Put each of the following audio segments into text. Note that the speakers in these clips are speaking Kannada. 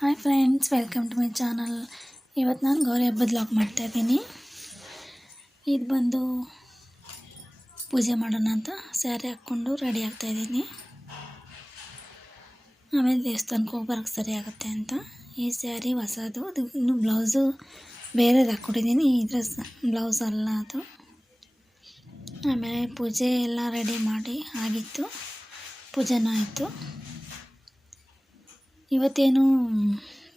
Hi friends, welcome to my channel. ಇವತ್ತು ನಾನು ಗೌರಿ ಹಬ್ಬದ ವ್ಲಾಗ್ ಮಾಡ್ತಾಯಿದ್ದೀನಿ. ಇದು ಬಂದು ಪೂಜೆ ಮಾಡೋಣ ಅಂತ ಸ್ಯಾರಿ ಹಾಕ್ಕೊಂಡು ರೆಡಿ ಆಗ್ತಾಯಿದ್ದೀನಿ. ಆಮೇಲೆ ದೇವಸ್ಥಾನಕ್ಕೆ ಹೋಗಿ ಬರೋಕ್ಕೆ ಸರಿ ಆಗುತ್ತೆ ಅಂತ ಈ ಸ್ಯಾರಿ ಹೊಸದು. ಅದು ಇನ್ನು ಬ್ಲೌಸು ಬೇರೆದು ಹಾಕ್ಕೊಟ್ಟಿದ್ದೀನಿ, ಈ ಡ್ರೆಸ್ ಬ್ಲೌಸ್ ಅಲ್ಲ ಅದು. ಆಮೇಲೆ ಪೂಜೆ ಎಲ್ಲ ರೆಡಿ ಮಾಡಿ ಆಗಿತ್ತು, ಪೂಜೆನೂ ಆಯಿತು. ಇವತ್ತೇನು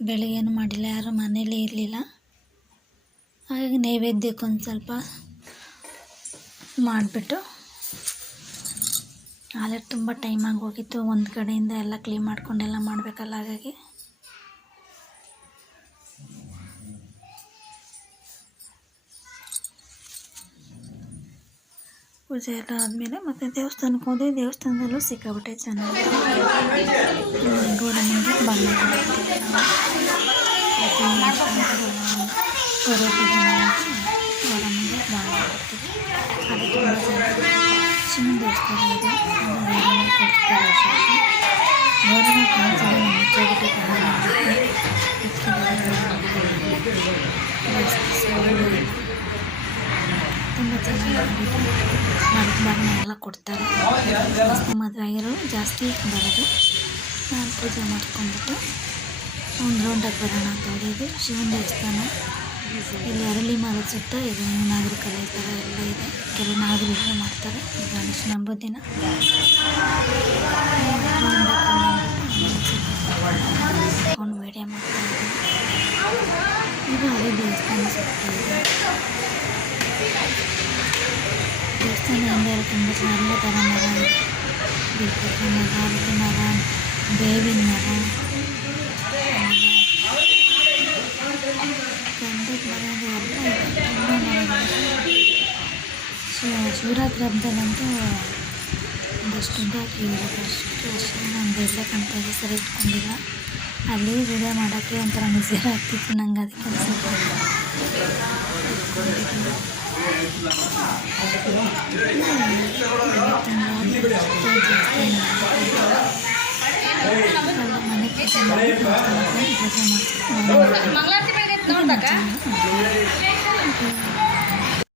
ಬೆಳಗ್ಗೇನು ಮಾಡಿಲ್ಲ, ಯಾರು ಮನೇಲೇ ಇರಲಿಲ್ಲ. ಹಾಗಾಗಿ ನೈವೇದ್ಯಕ್ಕೆ ಒಂದು ಸ್ವಲ್ಪ ಮಾಡಿಬಿಟ್ಟು ಆಲೇ ತುಂಬ ಟೈಮಾಗಿ ಹೋಗಿತ್ತು. ಒಂದು ಕಡೆಯಿಂದ ಎಲ್ಲ ಕ್ಲೀನ್ ಮಾಡ್ಕೊಂಡೆಲ್ಲ ಮಾಡಬೇಕಲ್ಲ, ಹಾಗಾಗಿ ಪೂಜೆ ಎಲ್ಲ ಆದಮೇಲೆ ಮತ್ತೆ ದೇವಸ್ಥಾನಕ್ಕೆ ಹೋದೆ. ದೇವಸ್ಥಾನದಲ್ಲೂ ಸಿಕ್ಕಾಬಿಟ್ಟೆ ಚೆನ್ನಾಗಿ ಗೋಡಂಬಿಗೆ ಬಣ್ಣ ಹಾಕ್ತೀವಿ ಗೌರಿ ಪೂಜೆ ಗೋಡಂಬಿಗೆ ಬಣ್ಣ ಹಾಕ್ತೀವಿ. ಅದು ತುಂಬ ಚೆನ್ನಾಗಿ ಶಿವನ ದೇವಸ್ಥಾನ ಇದೆ, ಕೊಡ್ತಾರೆ ಗೋರಮ್ಮ ಕಾಣಿಸಲ್ಲ. ಮುಚ್ಚೋಬಿಟ್ಟು ತುಂಬ ಚೆನ್ನಾಗಿ ಬಣ್ಣ ಎಲ್ಲ ಕೊಡ್ತಾರೆ. ಮದುವೆ ಆಗಿರೋ ಜಾಸ್ತಿ ಬರೋದು. ನಾನು ಪೂಜೆ ಮಾಡ್ಕೊಂಡ್ಬಿಟ್ಟು ಒಂದು ರೌಂಡಾಗಿ ಬರೋಣ ಅಂತ ಹೋಗಿದ್ದು. ಶಿವನ ದೇವಸ್ಥಾನ ಇಲ್ಲಿ ಅರಳಿ ಮರದ ಸುತ್ತ ಇದು ನಾಗರ ಕಲೆ ಥರ ಎಲ್ಲ ಇದೆ. ಕೆಲವು ನಾಗರಿಕರು ಮಾಡ್ತಾರೆ ಗಣೇಶನ ಹಬ್ಬದ ದಿನ. ಕೊಂಡು ವೀಡಿಯೋ ಮಾಡ್ತಾಯಿದ್ದೀನಿ. ಇದು ಅದೇ ದೇವಸ್ಥಾನ ಸುತ್ತ ಇದೆ. ದೇವಸ್ಥಾನ ಹಿಂದೆ ತುಂಬ ಎಲ್ಲ ಥರ ಮರ ಇದೆ. ಬಿಲ್ಪತ್ರ ಮರ, ಅರಳಿ ಮರ, ಬೇವಿನ ಮರ, ಗಂಧದ ಮರ ಎಲ್ಲ ಇದೆ. ತುಂಬ ಮರಗಳು. ಶಿವರಾತ್ರಿ ಹಬ್ಬದಲ್ಲಂತೂ ಒಂದಷ್ಟು ಬಾಕಿ ಇರೋದು, ಅಷ್ಟೇ ನಾನು ಬೆಲ್ಲ ಕಾಣ್ತಾಯಿದ್ದೆ, ಸರಿ ಇಟ್ಕೊಂಡಿಲ್ಲ. ಅಲ್ಲಿ ವಿಡಿಯೋ ಮಾಡೋಕ್ಕೆ ಒಂಥರ ಮುಜುಗರ ಆಗ್ತಿತ್ತು ನಂಗೆ, ಅದಕ್ಕೆ ಅನಿಸುತ್ತೆ. ಮನೆ ಪೂಜೆ ಮಾಡಿ ದೇವಸ್ಥಾನಕ್ಕೆ ಪೂಜೆ ಮಾಡಿಸ್ಕೊಂಡು